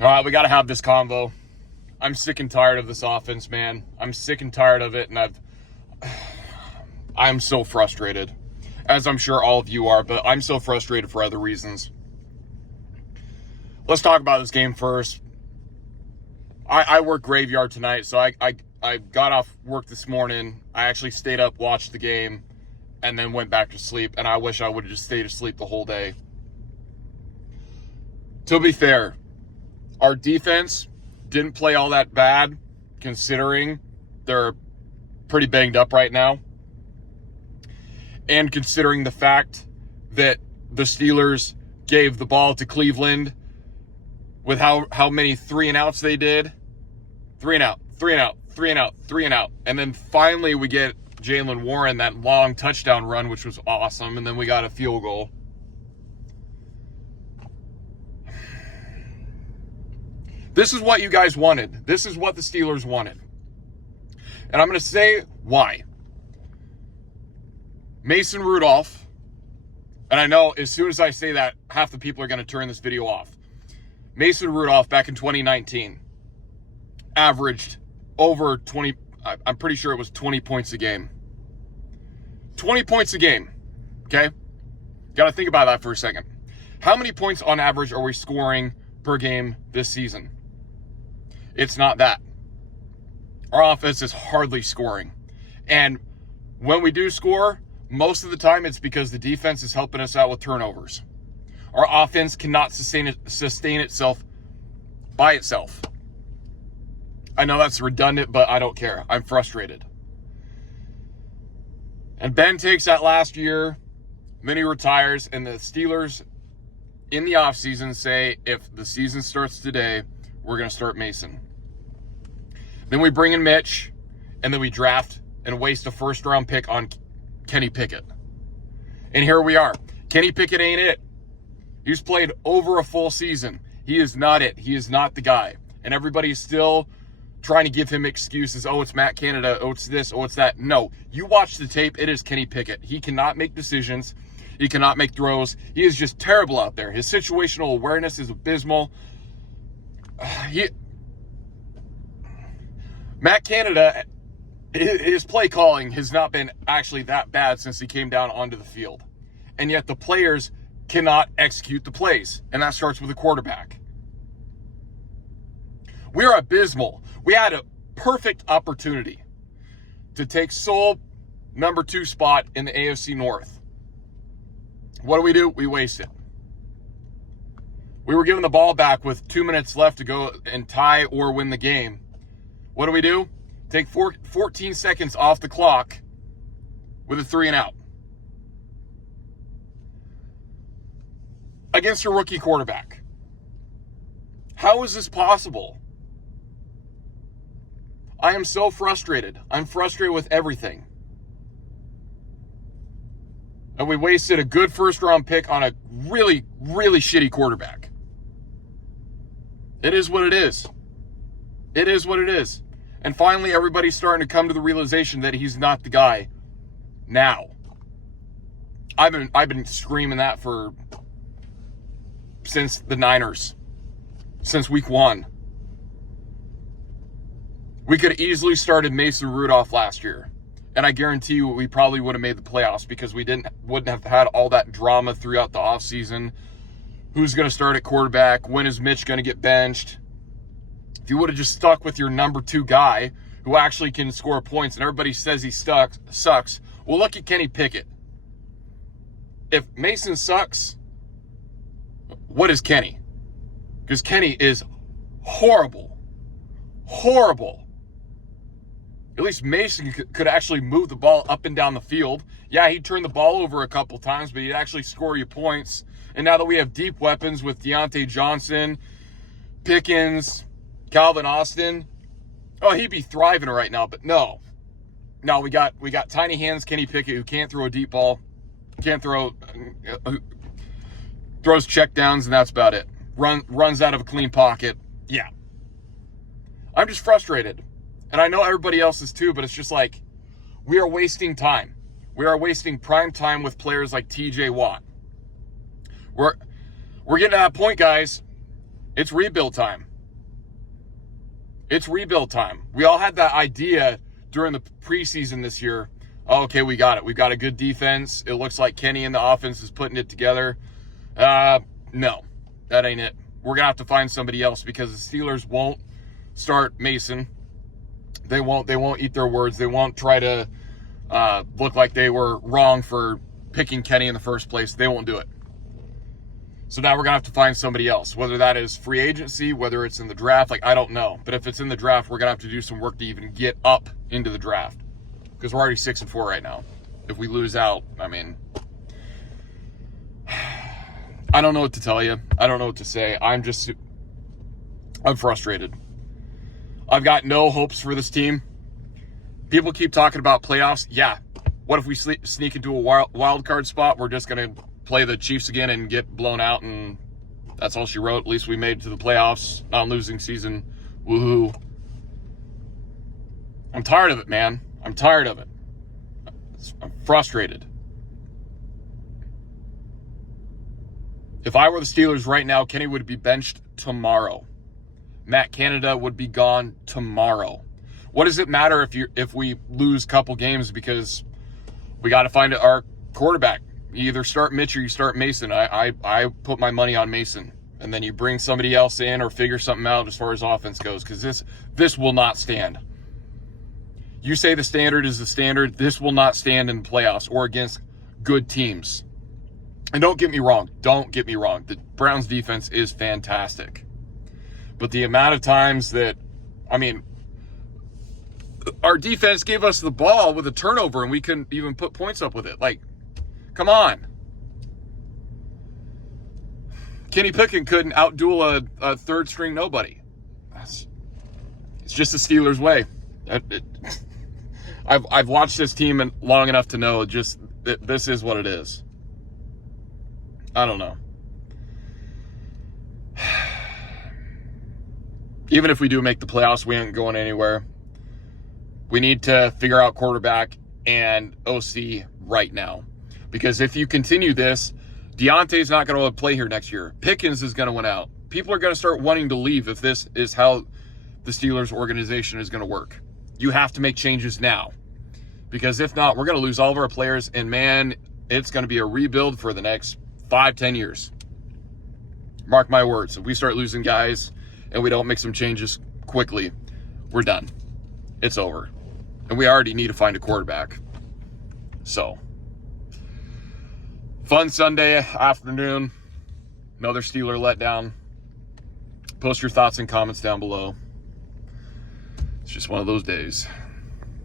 All right, we got to have this convo. I'm sick and tired of this offense, man. I'm sick and tired of it, and I'm so frustrated, as I'm sure all of you are, but I'm so frustrated for other reasons. Let's talk about this game first. I work graveyard tonight, so I got off work this morning. I actually stayed up, watched the game, and then went back to sleep, and I wish I would have just stayed asleep the whole day. To be fair, our defense didn't play all that bad, considering they're pretty banged up right now. And considering the fact that the Steelers gave the ball to Cleveland with how many 3-and-outs they did. 3-and-out, 3-and-out, 3-and-out, 3-and-out. And then finally we get Jaylen Warren, that long touchdown run, which was awesome. And then we got a field goal. This is what you guys wanted. This is what the Steelers wanted. And I'm going to say why. Mason Rudolph, and I know as soon as I say that, half the people are going to turn this video off. Mason Rudolph, back in 2019, averaged over 20, I'm pretty sure it was 20 points a game. 20 points a game, okay? Got to think about that for a second. How many points on average are we scoring per game this season? It's not that. Our offense is hardly scoring. And when we do score, most of the time it's because the defense is helping us out with turnovers. Our offense cannot sustain itself by itself. I know that's redundant, but I don't care. I'm frustrated. And Ben takes that last year, then he retires, and the Steelers in the offseason say, if the season starts today, we're going to start Mason. Then we bring in Mitch, and then we draft and waste a first-round pick on Kenny Pickett. And here we are. Kenny Pickett ain't it. He's played over a full season. He is not it. He is not the guy. And everybody's still trying to give him excuses. Oh, it's Matt Canada. Oh, it's this. Oh, it's that. No. You watch the tape. It is Kenny Pickett. He cannot make decisions. He cannot make throws. He is just terrible out there. His situational awareness is abysmal. Matt Canada, his play calling has not been actually that bad since he came down onto the field. And yet the players cannot execute the plays. And that starts with the quarterback. We are abysmal. We had a perfect opportunity to take sole number 2 spot in the AFC North. What do? We waste it. We were given the ball back with 2 minutes left to go and tie or win the game. What do? Take 14 seconds off the clock with a 3-and-out. Against a rookie quarterback. How is this possible? I am so frustrated. I'm frustrated with everything. And we wasted a good first-round pick on a really, really shitty quarterback. It is what it is. It is what it is. And finally, everybody's starting to come to the realization that he's not the guy now. I've been screaming that since the Niners, since week 1. We could have easily started Mason Rudolph last year. And I guarantee you we probably would have made the playoffs because we wouldn't have had all that drama throughout the offseason. Who's going to start at quarterback? When is Mitch going to get benched? If you would have just stuck with your number 2 guy who actually can score points and everybody says he sucks, well, look at Kenny Pickett. If Mason sucks, what is Kenny? Because Kenny is horrible. Horrible. At least Mason could actually move the ball up and down the field. Yeah, he'd turn the ball over a couple times, but he'd actually score you points. And now that we have deep weapons with Deontay Johnson, Pickens, Calvin Austin, oh, he'd be thriving right now. But no, we got tiny hands Kenny Pickett who can't throw a deep ball, can't throw, throws check downs, and that's about it. Runs out of a clean pocket. Yeah, I'm just frustrated. And I know everybody else is too, but it's just like, we are wasting time. We are wasting prime time with players like TJ Watt. We're getting to that point, guys. It's rebuild time. It's rebuild time. We all had that idea during the preseason this year. Oh, okay, we got it. We've got a good defense. It looks like Kenny and the offense is putting it together. No, that ain't it. We're going to have to find somebody else because the Steelers won't start Mason. They won't eat their words. They won't try to look like they were wrong for picking Kenny in the first place. They won't do it. So now we're going to have to find somebody else, whether that is free agency, whether it's in the draft. Like, I don't know. But if it's in the draft, we're going to have to do some work to even get up into the draft because we're already 6-4 right now. If we lose out, I mean, I don't know what to tell you. I don't know what to say. I'm frustrated. I've got no hopes for this team. People keep talking about playoffs. Yeah. What if we sneak into a wild card spot? We're just going to play the Chiefs again and get blown out, and that's all she wrote. At least we made it to the playoffs. Non-losing season. Woohoo. I'm tired of it, man. I'm tired of it. I'm frustrated. If I were the Steelers right now, Kenny would be benched tomorrow. Matt Canada would be gone tomorrow. What does it matter if we lose a couple games because we got to find our quarterback? You either start Mitch or you start Mason. I put my money on Mason. And then you bring somebody else in or figure something out as far as offense goes, because this will not stand. You say the standard is the standard. This will not stand in the playoffs or against good teams. And don't get me wrong. The Browns defense is fantastic. But the amount of times that, I mean, our defense gave us the ball with a turnover and we couldn't even put points up with it. Like, come on. Kenny Pickett couldn't outduel a third-string nobody. It's just the Steelers' way. I've watched this team long enough to know just that this is what it is. I don't know. Even if we do make the playoffs, we ain't going anywhere. We need to figure out quarterback and OC right now. Because if you continue this, Deontay's not going to play here next year. Pickens is going to win out. People are going to start wanting to leave if this is how the Steelers organization is going to work. You have to make changes now. Because if not, we're going to lose all of our players. And man, it's going to be a rebuild for the next 5-10 years. Mark my words. If we start losing guys and we don't make some changes quickly, we're done. It's over. And we already need to find a quarterback. So, fun Sunday afternoon. Another Steeler letdown. Post your thoughts and comments down below. It's just one of those days.